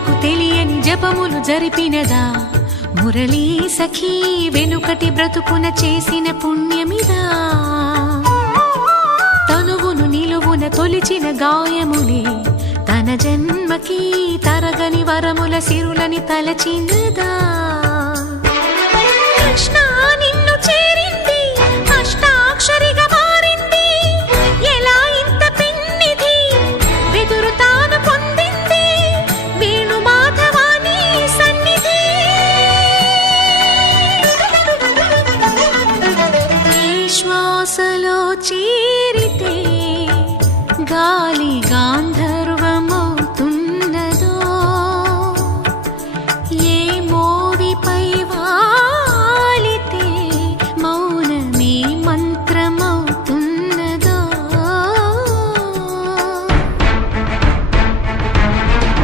జనులకు తెలియని జపములు జరిపినదా మురళీ సఖీ వెనుకటి బ్రతుకున చేసిన పుణ్యమిదా తనువును నిలువున తొలిచిన గాయములే తన జన్మకి తరగని వరముల సిరులని తలచినదా కృష్ణ